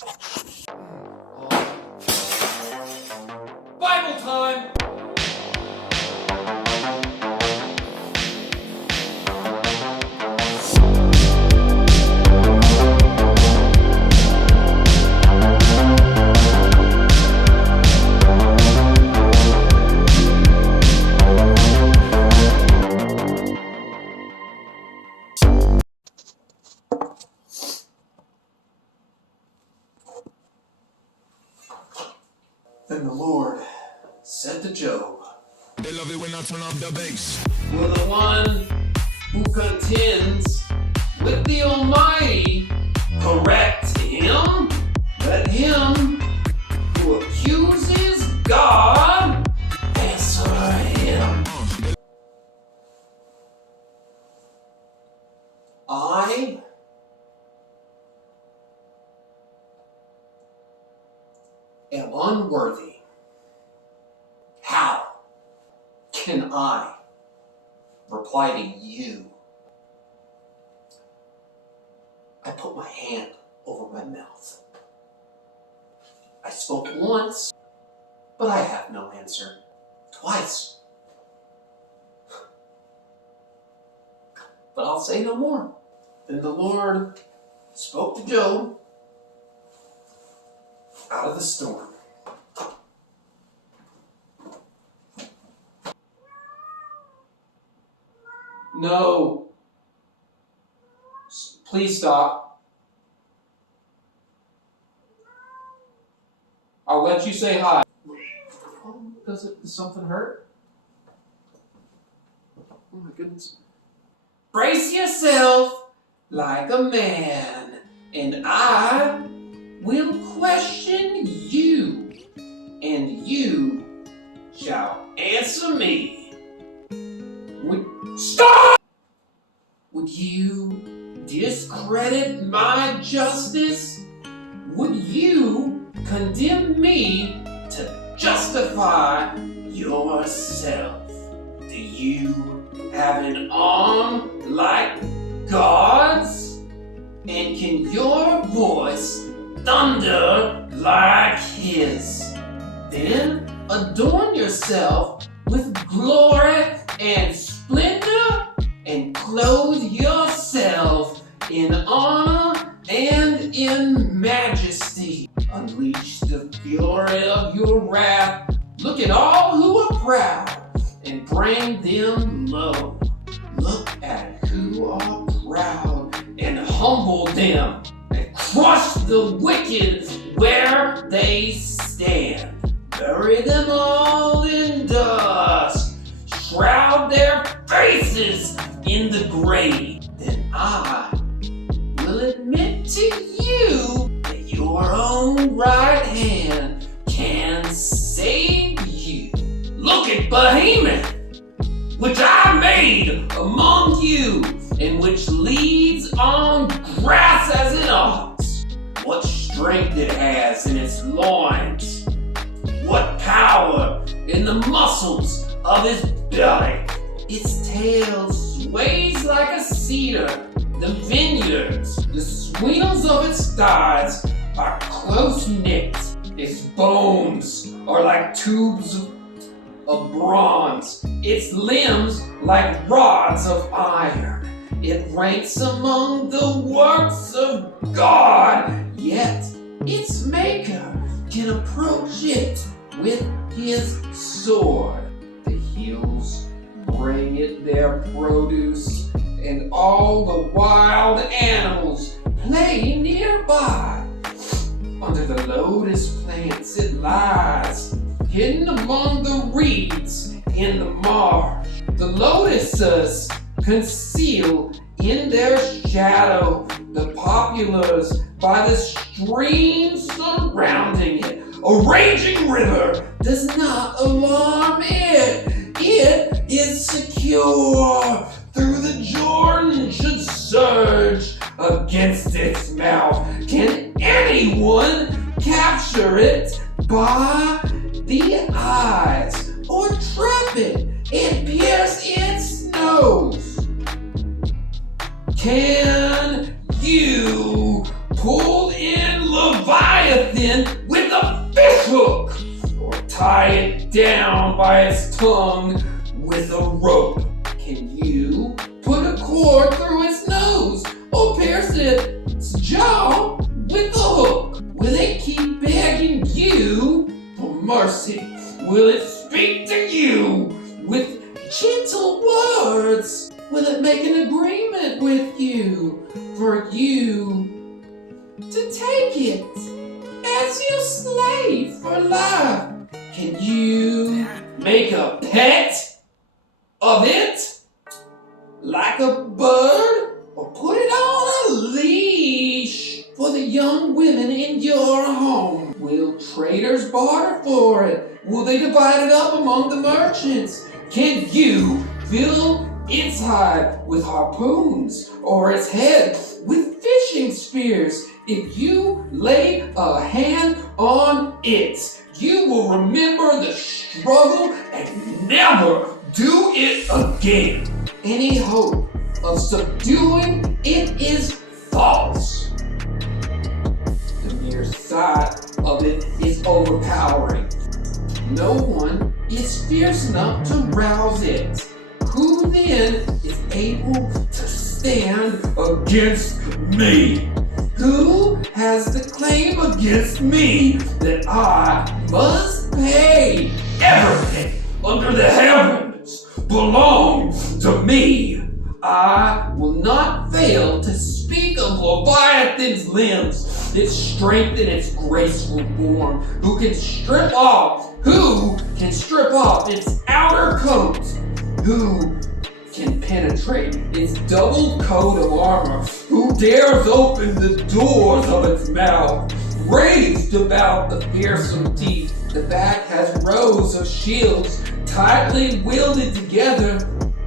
Bible time! Then the Lord said to Job, They love it when I turn up the bass. Will the one who contends with the Almighty correct him? Let him who accuses God answer him. I am unworthy. How can I reply to you? I put my hand over my mouth. I spoke once, but I have no answer. Twice, but I'll say no more. Then the Lord spoke to Job out of the storm. No. Please stop. I'll let you say hi. Oh, does something hurt? Oh my goodness. Brace yourself like a man, and I will question you, and you shall answer me. Stop! Would you discredit my justice? Would you condemn me to justify yourself? Do you have an arm like God's? And can your voice thunder like His? Then adorn yourself with glory and splendor, and clothe yourself in honor and in majesty. Unleash the fury of your wrath. Look at all who are proud and bring them low. Look at who are proud and humble them, and crush the wicked where they stand. Bury them all in dust. Shroud their faces in the grave. Then I will admit to you that your own right hand can save you. Look at Behemoth, which I made among you, and which leads on grass as an ox. What strength it has in its loins. What power in the muscles of its belly. Its tail sways like a cedar. The vineyards, the swingles of its thighs are close-knit. Its bones are like tubes of bronze. Its limbs like rods of iron. It ranks among the works of God, yet its maker can approach it with his sword. The hills bring it their produce, and all the wild animals play nearby. Under the lotus plants it lies, hidden among the reeds in the marsh. The lotuses conceal in their shadow the poplars by the streams surrounding it. A raging river does not alarm it. It is secure. Through the Jordan should surge against its mouth. Can anyone capture it by the eyes, or trap it and pierce its nose? Can you pull in Leviathan with a fishhook, or tie it down by its tongue with a rope? Can you put a cord through its nose, or pierce its jaw with a hook? Will it keep begging you for mercy? Will it speak to you with gentle words? Will it make an agreement with you for you to take it as your slave for life? Can you make a pet of it like a bird, or put it on a leash for the young women in your home? Will traders barter for it? Will they divide it up among the merchants? Can you fill its hide with harpoons, or its head with fishing spears? If you lay a hand on it, you will remember the struggle and never do it again. Any hope of subduing it is false. The mere sight of it is overpowering. No one is fierce enough to rouse it. Who then is able to stand against me? Who has the claim against me that I must pay? Everything under the heavens belongs to me. I will not fail to speak of Leviathan's limbs, its strength and its graceful form. Who can strip off its outer coat? Who can penetrate its double coat of armor? Who dares open the doors of its mouth? Raised about the fearsome teeth, the back has rows of shields tightly welded together,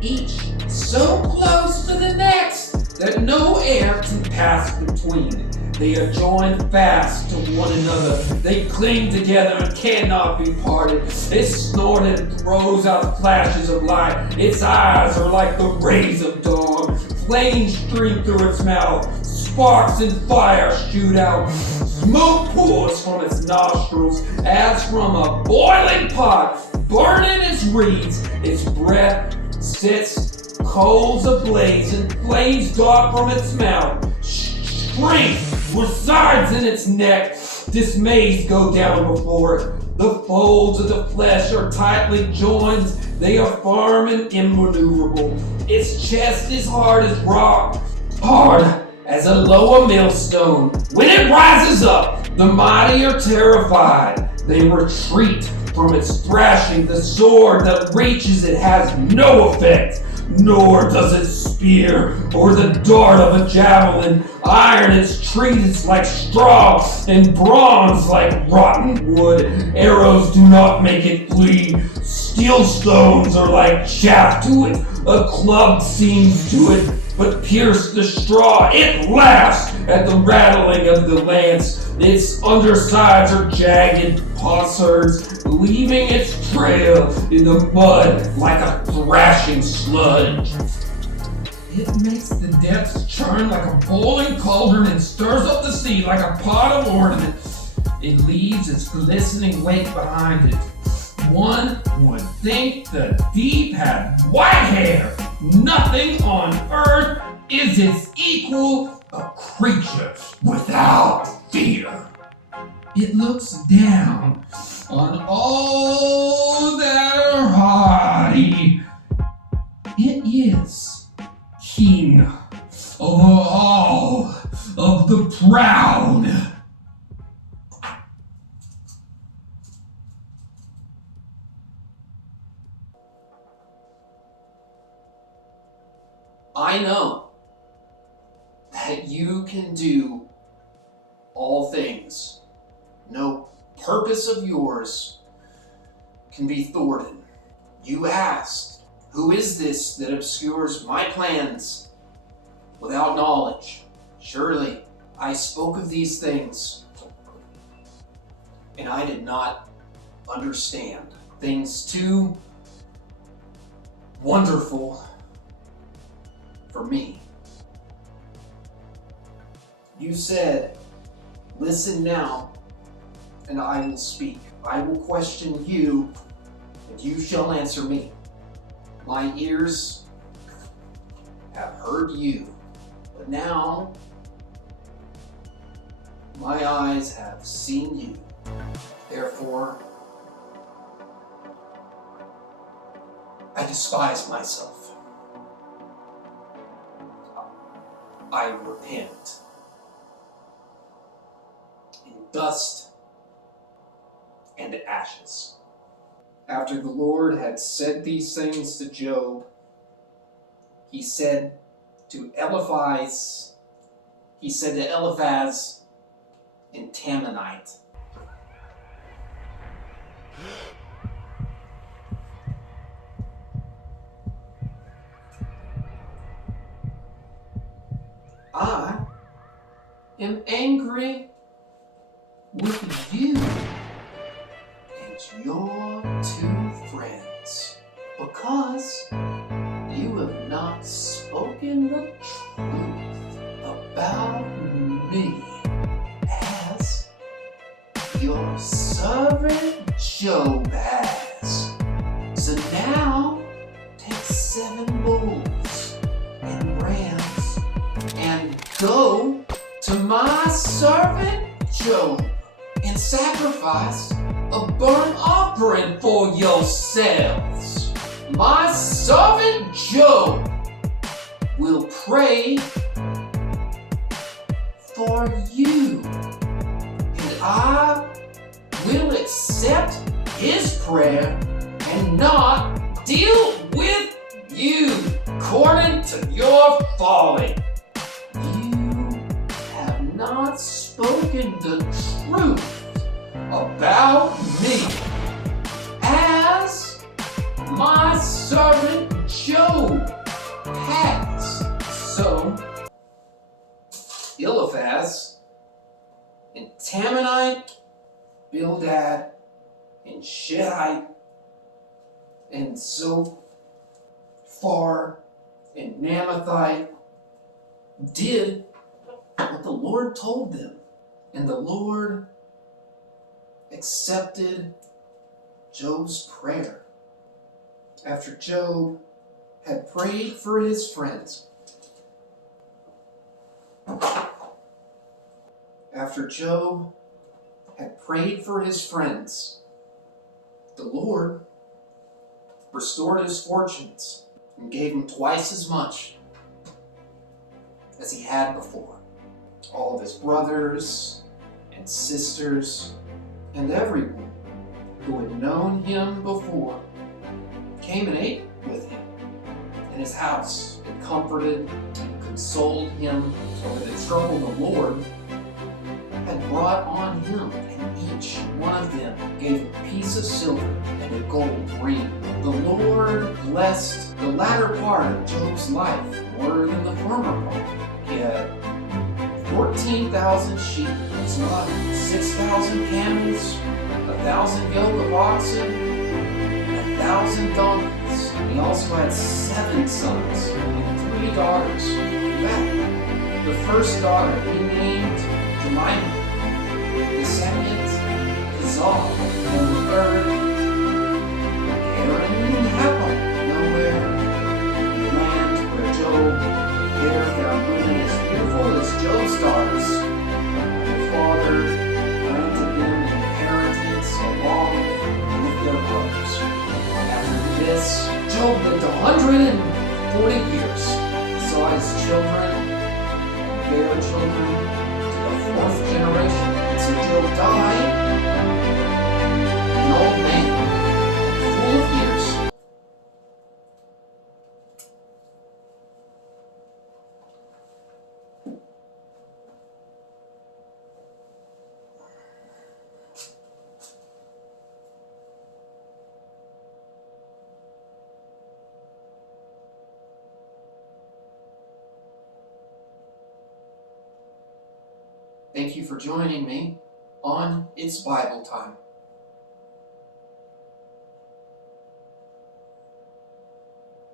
each so close to the next that no air can pass between. They are joined fast to one another. They cling together and cannot be parted. It snorts and throws out flashes of light. Its eyes are like the rays of dawn. Flames stream through its mouth. Sparks and fire shoot out. Smoke pours from its nostrils as from a boiling pot. Burning its reeds, its breath sets coals ablaze and flames dart from its mouth. Strength resides in its neck. Dismays go down before it. The folds of the flesh are tightly joined. They are firm and immaneuverable. Its chest is hard as rock, hard as a lower millstone. When it rises up, the mighty are terrified. They retreat from its thrashing. The sword that reaches it has no effect, nor does its spear or the dart of a javelin. Iron is treated like straw, and bronze like rotten wood. Arrows do not make it flee. Steel stones are like chaff to it. A club seems to it, but pierce the straw. It laughs at the rattling of the lance. Its undersides are jagged potsherds, leaving its trail in the mud like a thrashing sludge. It makes the depths churn like a boiling cauldron and stirs up the sea like a pot of ornament. It leaves its glistening wake behind it. One would think the deep had white hair. Nothing on earth is its equal, a creature without fear. It looks down on all that are haughty. It is king over all of the proud. I know that you can do all things. No purpose of yours can be thwarted. You asked, who is this that obscures my plans without knowledge? Surely I spoke of these things, and I did not understand. Things too wonderful for me. You said Listen now, and I will speak. I will question you, and you shall answer me. My ears have heard you, but now my eyes have seen you. Therefore, I despise myself. I repent. In dust and ashes. After the Lord had said these things to Job, he said to Eliphaz and Temanite, I am angry with you and your two friends, because you have not spoken the truth about me, as your servant Job has. So now take 7 bulls and rams and go to my servant Job and sacrifice a burnt offering for yourselves. My servant Job will pray for you, and I will accept his prayer and not deal with you according to your folly. You have not spoken the truth about me, as my servant Job has. So Eliphaz and Temanite, Bildad and Shethite and Zophar and Naamathite did what the Lord told them, and the Lord accepted Job's prayer. After Job had prayed for his friends, the Lord restored his fortunes and gave him twice as much as he had before. All of his brothers and sisters and everyone who had known him before came and ate with him in his house and comforted and consoled him over the trouble the Lord had brought on him, and each one of them gave a piece of silver and a gold ring. The Lord blessed the latter part of Job's life more than the former part. He had 14,000 sheep, 6,000 camels, 1,000 yoke of oxen, and 1,000 donkeys. He also had 7 sons and 3 daughters. The first daughter he named Jemima, the second Kazal, and the third Aaron and Happel. Nowhere in the land where Job lived there are women as beautiful as Job's daughters. Their father granted them an inheritance along with their brothers. After this, Job lived 140 years. He saw his children and their children, the 4th generation. And so Job died an old man, full of years. Thank you for joining me on It's Bible Time.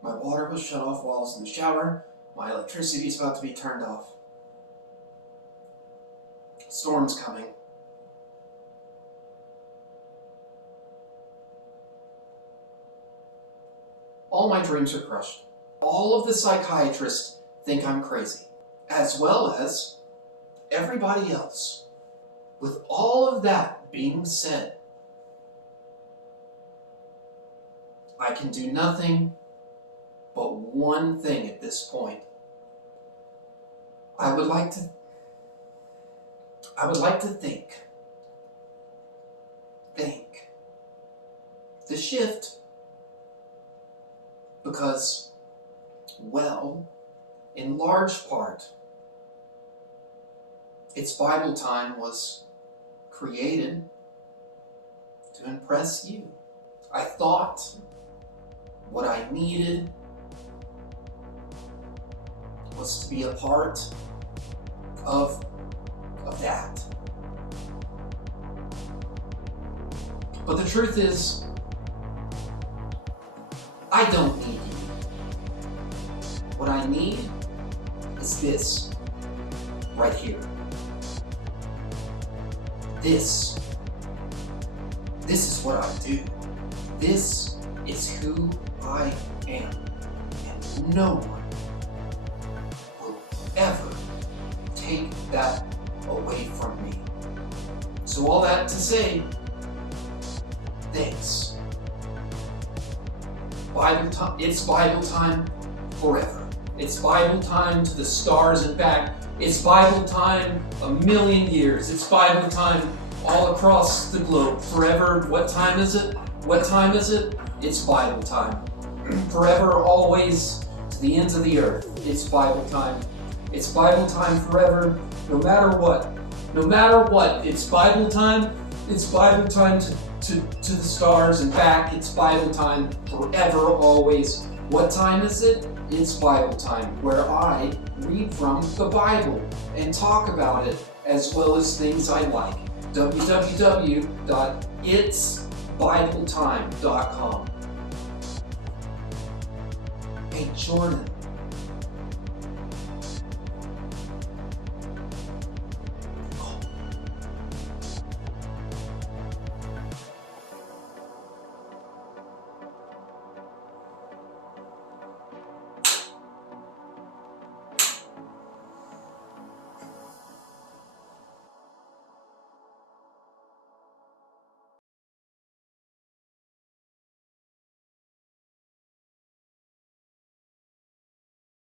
My water was shut off while I was in the shower. My electricity is about to be turned off. Storm's coming. All my dreams are crushed. All of the psychiatrists think I'm crazy, as well as everybody else. With all of that being said, I can do nothing but one thing at this point. I would like to think. The shift. Because, well, in large part, It's Bible Time was created to impress you. I thought what I needed was to be a part of that. But the truth is, I don't need you. What I need is this, right here. This is what I do. This is who I am. And no one will ever take that away from me. So all that to say, thanks. It's Bible time forever. It's Bible time to the stars and back. It's Bible time a million years. It's Bible time all across the globe. Forever. What time is it? What time is it? It's Bible time. Forever, always, to the ends of the earth. It's Bible time. It's Bible time forever, no matter what. No matter what, it's Bible time. It's Bible time to the stars and back. It's Bible time forever, always. What time is it? It's Bible time, where I read from the Bible and talk about it, as well as things I like. www.itsbibletime.com. Hey, Jordan.